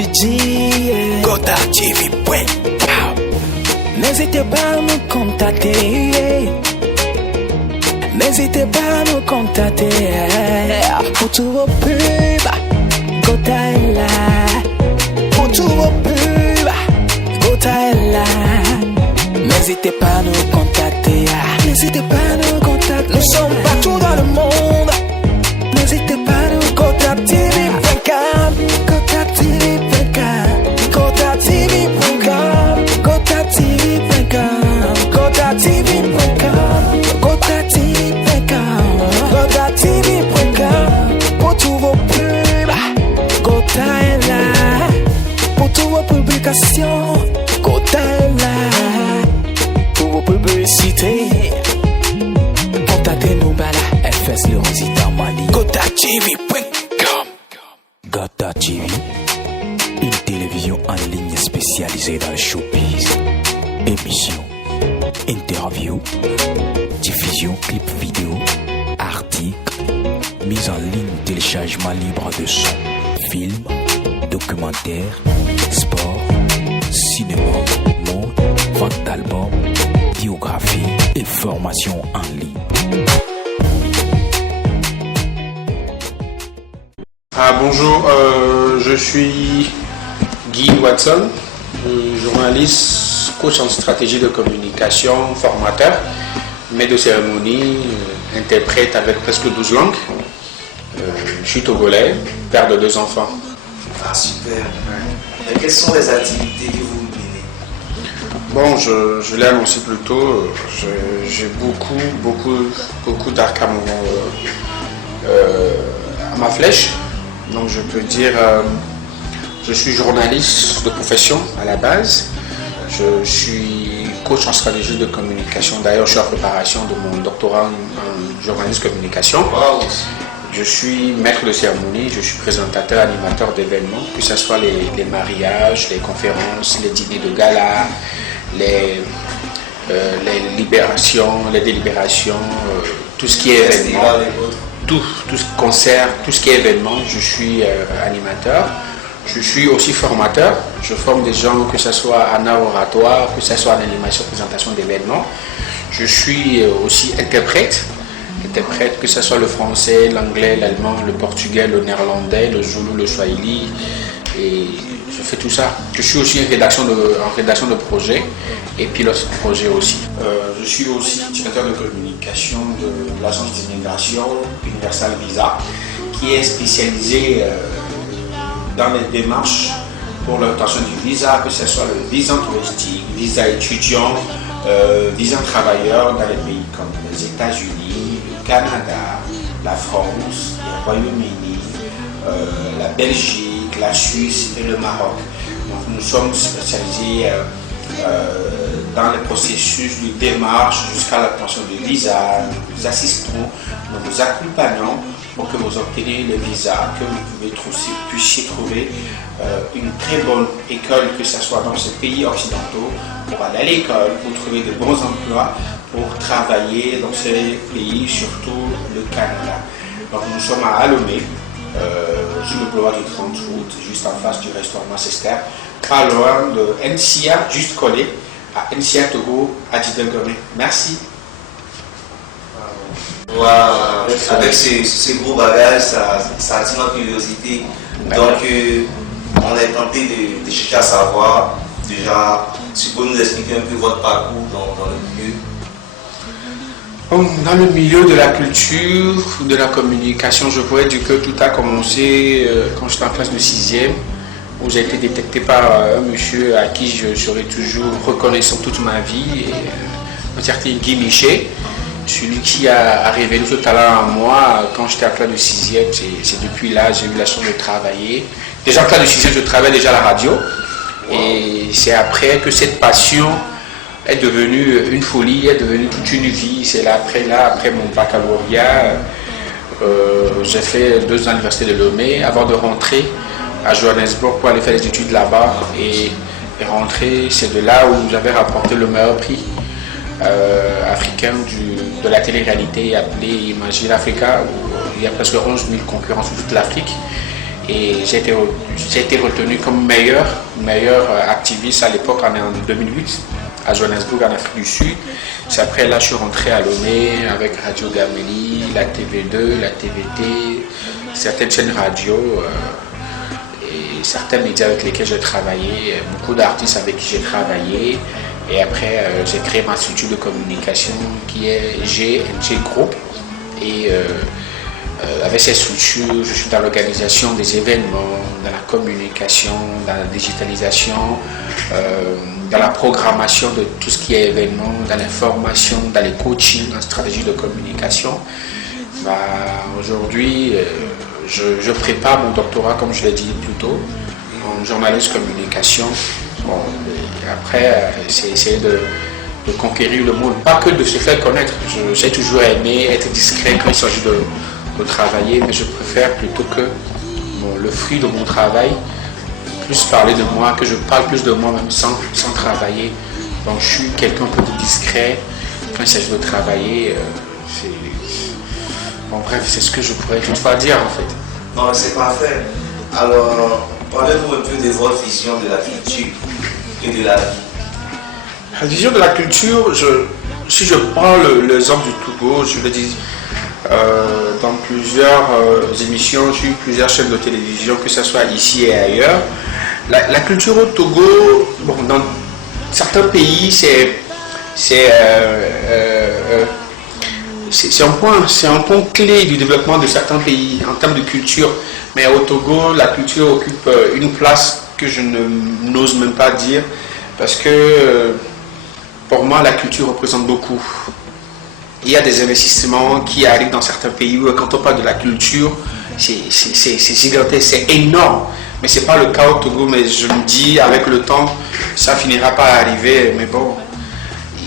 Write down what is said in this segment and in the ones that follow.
Fidji. GotaTV.com. N'hésitez pas à nous contacter. N'hésitez pas à nous contacter. Pour tous vos pubs, Gota est là. Pour tous vos pubs, Gota est là. N'hésitez pas à nous contacter. N'hésitez pas à nous contacter. Nous sommes partout dans le monde. N'hésitez pas à nous GotaTV.com. GotaTV.com. GotaTV.com. GotaTV.com. GotaTV.com. GotaTV.com. GotaTV.com. Pour tous vos pubs, Gota est là. Pour toutes vos publications, Gota est là. Pour vos publicités, contactez-nous, Bala. FS le Rosita Mali. GotaTV.com. Gota TV, une télévision en ligne spécialisée dans le showbiz. Émissions, interviews, diffusion, clips vidéo, articles, mise en ligne, téléchargement libre de son, films, documentaires, sport, cinéma, mode, vente d'albums, biographie et formation en ligne. Bonjour, je suis Guy Watson, journaliste, coach en stratégie de communication, formateur, maître de cérémonie, interprète avec presque 12 langues. Je suis togolais, père de 2 enfants. Ah super. Et quelles sont les activités que vous menez? Bon, je l'ai annoncé plus tôt, j'ai beaucoup d'arcs à ma flèche. Donc je peux dire, je suis journaliste de profession à la base. Je suis coach en stratégie de communication. D'ailleurs, je suis en préparation de mon doctorat en journalisme communication. Wow. Je suis maître de cérémonie, je suis présentateur, animateur d'événements, que ce soit les mariages, les conférences, les dîners de gala, les délibérations, tout ce qui est événement. Tout ce concert, tout ce qui est événement, je suis animateur. Je suis aussi formateur. Je forme des gens, que ce soit en art oratoire, que ce soit en animation, présentation d'événements. Je suis aussi interprète, que ce soit le français, l'anglais, l'allemand, le portugais, le néerlandais, le zoulou, le swahili. Et je fais tout ça. Je suis aussi en rédaction de projet et pilote de projet aussi. Je suis aussi directeur de communication de l'agence d'immigration Universal Visa, qui est spécialisée dans les démarches pour l'obtention du visa, que ce soit le visa touristique, visa étudiant, visa travailleur dans les pays comme les États-Unis, le Canada, la France, le Royaume-Uni, la Belgique, la Suisse et le Maroc. Donc, nous sommes spécialisés dans les processus de démarche jusqu'à l'obtention de visa. Nous vous assistons, nous vous accompagnons pour que vous obteniez le visa, que vous puissiez trouver une très bonne école, que ce soit dans ces pays occidentaux, pour aller à l'école, pour trouver de bons emplois, pour travailler dans ces pays, surtout le Canada. Donc nous sommes à Alomé, sur le boulevard du 30 août, juste en face du restaurant Macester, pas loin de NCA, juste collé à NCA Togo, à Djidelgomé. Merci. Wow. Avec ce gros bagage, ça attire notre curiosité. Donc, on est tenté de chercher à savoir, déjà, si vous pouvez nous expliquer un peu votre parcours dans le milieu. Dans le milieu de la culture, de la communication, je pourrais dire que tout a commencé quand j'étais en classe de 6e, où j'ai été détecté par un monsieur à qui je serai toujours reconnaissant toute ma vie, un certain Guy Miché, celui qui a révélé ce talent en moi quand j'étais en classe de 6e. C'est depuis là que j'ai eu la chance de travailler. Déjà en classe de 6e, je travaillais déjà à la radio, et c'est après que cette passion est devenue une folie, est devenue toute une vie. C'est là, après mon baccalauréat, j'ai fait 2 ans à l'université de Lomé avant de rentrer à Johannesburg pour aller faire des études là-bas et rentrer. C'est de là où j'avais rapporté le meilleur prix africain de la télé-réalité appelé Imagine Africa, où il y a presque 11 000 concurrents sur toute l'Afrique. et j'ai été retenu comme meilleur activiste à l'époque en 2008 à Johannesburg en Afrique du Sud. C'est après là je suis rentré à Lomé avec Radio Gamélie, la TV2, la TVT, certaines chaînes radio et certains médias avec lesquels j'ai travaillé, beaucoup d'artistes avec qui j'ai travaillé. Et après, j'ai créé ma structure de communication qui est GNG Group. Et avec cette structure, je suis dans l'organisation des événements, dans la communication, dans la digitalisation, dans la programmation de tout ce qui est événements, dans l'information, dans les coachings, en stratégie de communication. Aujourd'hui, je prépare mon doctorat, comme je l'ai dit plus tôt, en journalisme communication. Bon, après, c'est essayer de conquérir le monde, pas que de se faire connaître. J'ai toujours aimé être discret quand il s'agit de travailler, mais je préfère plutôt que le fruit de mon travail, plus parler de moi, que je parle plus de moi même sans travailler. Donc je suis quelqu'un un peu discret quand il s'agit de travailler. Bon, bref, c'est ce que je pourrais toutefois dire en fait. Non, c'est parfait. Alors, parlez-nous un peu de votre vision de la culture et de la vie. La vision de la culture, si je prends l'exemple du Togo, je le dis dans plusieurs émissions, sur plusieurs chaînes de télévision, que ce soit ici et ailleurs. La culture au Togo, bon, dans certains pays, c'est un point clé du développement de certains pays en termes de culture. Mais au Togo, la culture occupe une place que je n'ose même pas dire, parce que pour moi, la culture représente beaucoup. Il y a des investissements qui arrivent dans certains pays où quand on parle de la culture, c'est gigantesque, c'est énorme. Mais ce n'est pas le cas au Togo, mais je me dis, avec le temps, ça finira par arriver. Mais bon,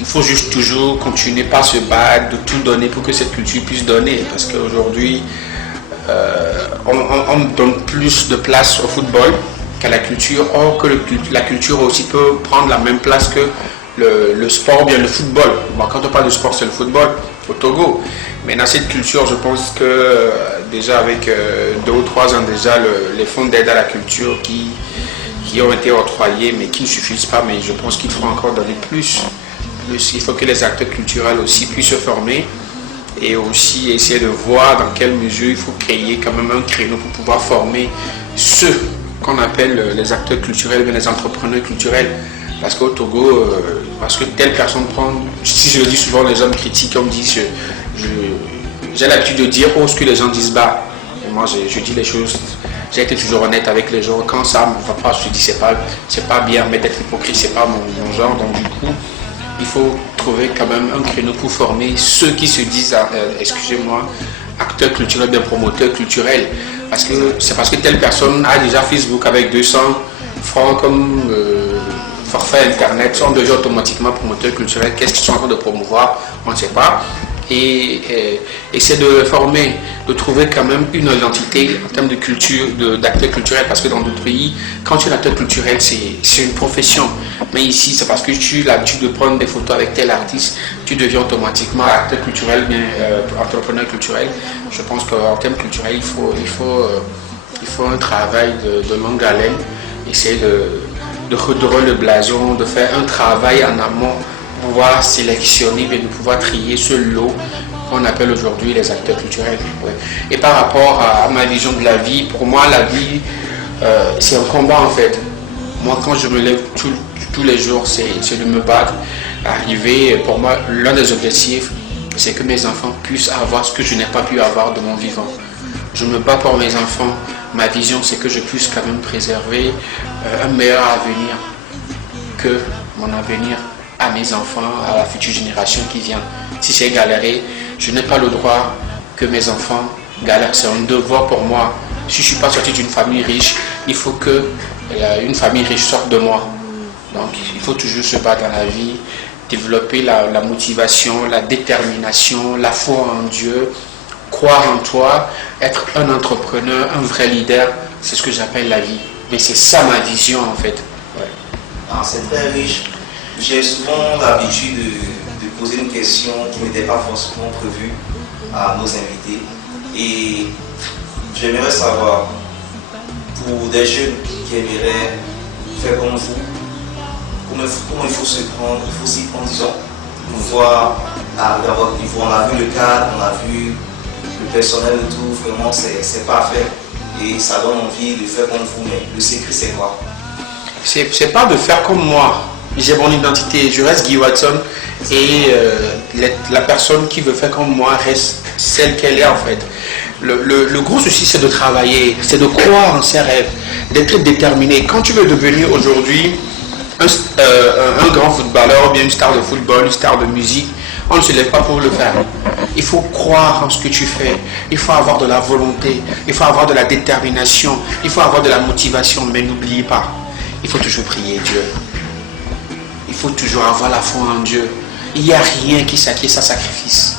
il faut juste toujours continuer par se battre, de tout donner pour que cette culture puisse donner. Parce qu'aujourd'hui, on donne plus de place au football qu'à la culture. Or que la culture aussi peut prendre la même place que le sport, bien le football. Bon, quand on parle de sport, c'est le football au Togo. Mais dans cette culture, je pense que déjà avec 2 ou 3 ans déjà, les fonds d'aide à la culture qui ont été octroyés, mais qui ne suffisent pas, mais je pense qu'il faut encore donner plus. Il faut que les acteurs culturels aussi puissent se former et aussi essayer de voir dans quelle mesure il faut créer quand même un créneau pour pouvoir former ceux qu'on appelle les acteurs culturels, mais les entrepreneurs culturels. Parce qu'au Togo, parce que telle personne prend, si je le dis souvent, les hommes critiquent, on me dit, j'ai l'habitude de dire, ce que les gens disent bas. Et moi, je dis les choses, j'ai été toujours honnête avec les gens. Quand ça ne va pas, je dis, c'est pas bien, mais d'être hypocrite, c'est pas mon genre. Donc du coup, il faut trouver quand même un créneau pour former ceux qui se disent, excusez-moi, acteurs culturels, bien promoteurs culturels. C'est parce que telle personne a déjà Facebook avec 200 francs comme forfait internet, sont déjà automatiquement promoteurs culturels. Qu'est-ce qu'ils sont en train de promouvoir? On ne sait pas. Et c'est de former, de trouver quand même une identité en termes de culture, d'acteur culturel, parce que dans d'autres pays, quand tu es un acteur culturel, c'est une profession. Mais ici, c'est parce que tu as l'habitude de prendre des photos avec tel artiste, tu deviens automatiquement acteur culturel, bien entrepreneur culturel. Je pense qu'en termes culturels, il faut un travail de longue haleine, essayer de redorer le blason, de faire un travail en amont, pouvoir sélectionner, de pouvoir trier ce lot qu'on appelle aujourd'hui les acteurs culturels. Ouais. Et par rapport à ma vision de la vie, pour moi la vie c'est un combat en fait. Moi quand je me lève tous les jours, c'est de me battre, arriver, pour moi l'un des objectifs c'est que mes enfants puissent avoir ce que je n'ai pas pu avoir de mon vivant. Je me bats pour mes enfants. Ma vision, c'est que je puisse quand même préserver un meilleur avenir que mon avenir à mes enfants, à la future génération qui vient. Si j'ai galéré, je n'ai pas le droit que mes enfants galèrent. C'est un devoir pour moi. Si je ne suis pas sorti d'une famille riche, il faut que une famille riche sorte de moi. Donc, il faut toujours se battre dans la vie, développer la motivation, la détermination, la foi en Dieu, croire en toi, être un entrepreneur, un vrai leader, c'est ce que j'appelle la vie. Mais c'est ça ma vision en fait. Ouais. Ah, c'est très riche. J'ai souvent l'habitude de poser une question qui n'était pas forcément prévue à nos invités. Et j'aimerais savoir, pour des jeunes qui aimeraient faire comme vous, comment il faut se prendre, il faut s'y prendre, disons, pour voir arriver à votre niveau. On a vu le cadre, on a vu le personnel et tout, vraiment c'est parfait et ça donne envie de faire comme vous, mais le secret c'est quoi? C'est pas de faire comme moi. J'ai mon identité, je reste Guy Watson et la personne qui veut faire comme moi reste celle qu'elle est en fait. Le gros souci c'est de travailler, c'est de croire en ses rêves, d'être déterminé. Quand tu veux devenir aujourd'hui un grand footballeur ou bien une star de football, une star de musique, on ne se lève pas pour le faire. Il faut croire en ce que tu fais, il faut avoir de la volonté, il faut avoir de la détermination, il faut avoir de la motivation, mais n'oubliez pas, il faut toujours prier Dieu. Il faut toujours avoir la foi en Dieu. Il n'y a rien qui s'acquiert sans sacrifice.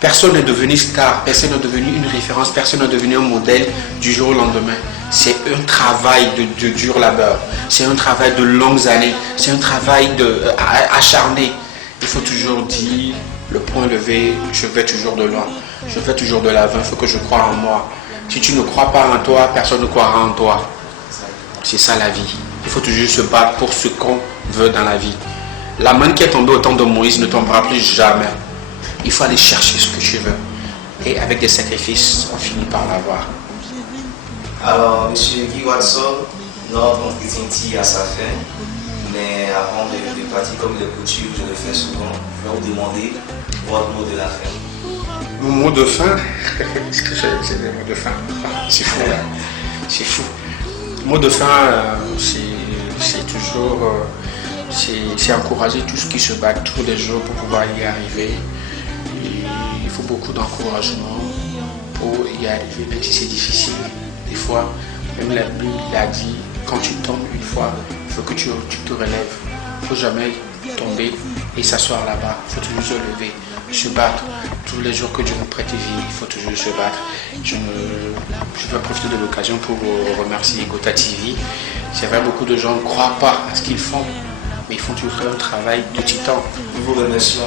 Personne n'est devenu star, personne n'est devenu une référence, personne n'est devenu un modèle du jour au lendemain. C'est un travail de dur labeur, c'est un travail de longues années, c'est un travail acharné. Il faut toujours dire, le point levé, je vais toujours de loin, je vais toujours de l'avant, il faut que je croie en moi. Si tu ne crois pas en toi, personne ne croira en toi. C'est ça la vie. Il faut toujours se battre pour ce qu'on veut dans la vie. La main qui est tombée au temps de Moïse ne tombera plus jamais. Il faut aller chercher ce que tu veux. Et avec des sacrifices, on finit par l'avoir. Alors, M. Guy Watson, notre entretien tire à sa fin. Mais avant de partir comme de coutume, je le fais souvent, je vais vous demander votre mot de la fin. Mon mot de fin? Est-ce que j'ai des mots de fin? C'est fou, là. C'est fou. Le mot de fin, c'est toujours c'est encourager tous ceux qui se battent tous les jours pour pouvoir y arriver. Et il faut beaucoup d'encouragement pour y arriver, même si c'est difficile. Des fois, même la Bible a dit, quand tu tombes une fois, il faut que tu te relèves. Il ne faut jamais tomber et s'asseoir là-bas. Il faut toujours se lever, se battre. Tous les jours que Dieu nous prête vie, il faut toujours se battre. Je vais profiter de l'occasion pour remercier Gota TV. C'est vrai, beaucoup de gens ne croient pas à ce qu'ils font, mais ils font toujours un travail de titan. Nous vous remercions.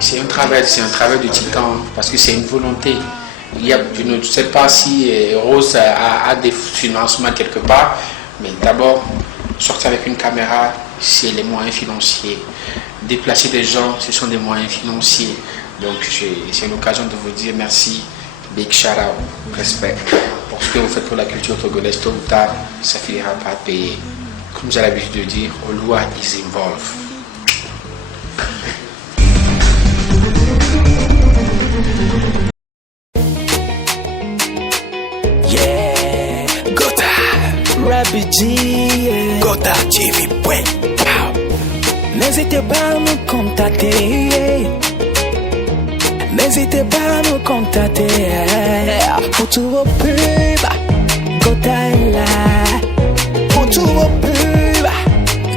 C'est un travail de titan parce que c'est une volonté. Je ne sais pas si Rose a des financements quelque part, mais d'abord, sortir avec une caméra, c'est les moyens financiers. Déplacer des gens, ce sont des moyens financiers. Donc c'est l'occasion de vous dire merci, big shout out, respect pour ce que vous faites pour la culture togolaise. Tôt ou tard, ça finira par payer. Comme j'ai l'habitude de dire, Oluwa is involved. Yeah, Gota, Rabbi G, yeah. Gota TV. N'hésitez pas à nous contacter. N'hésitez pas à nous contacter pour tous vos pubs. Gota est là. Pour tous vos pubs,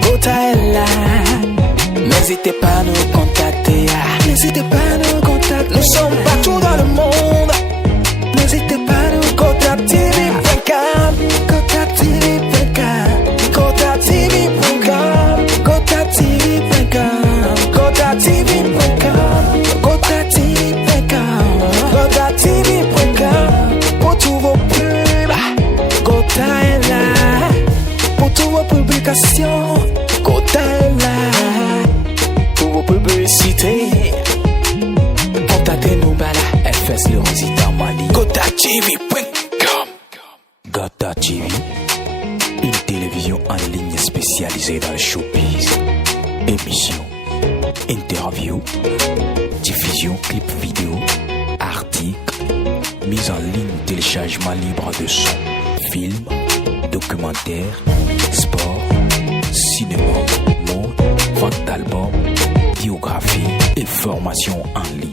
Gota est là. N'hésitez pas à nous contacter. N'hésitez pas à nous contacter. Nous sommes partout dans le monde. N'hésitez pas à nous contacter. Gota TV.com, Gota TV.com, Gota TV.com, Gota TV.com, Gota TV.com, Gota TV.com. Pour tous vos pubs, Gota est là. Pour toutes vos publications, Gota est là. Pour vos publicités, contactez-nous, Bala, FS le résident Mali. Gota TV.com. Gota TV, une télévision en ligne spécialisée dans le showbiz. Émissions, interviews, diffusion, clips vidéo, articles, mise en ligne, téléchargement libre de son, films, documentaires, sport, cinéma, mode, vente d'albums, biographie et formation en ligne.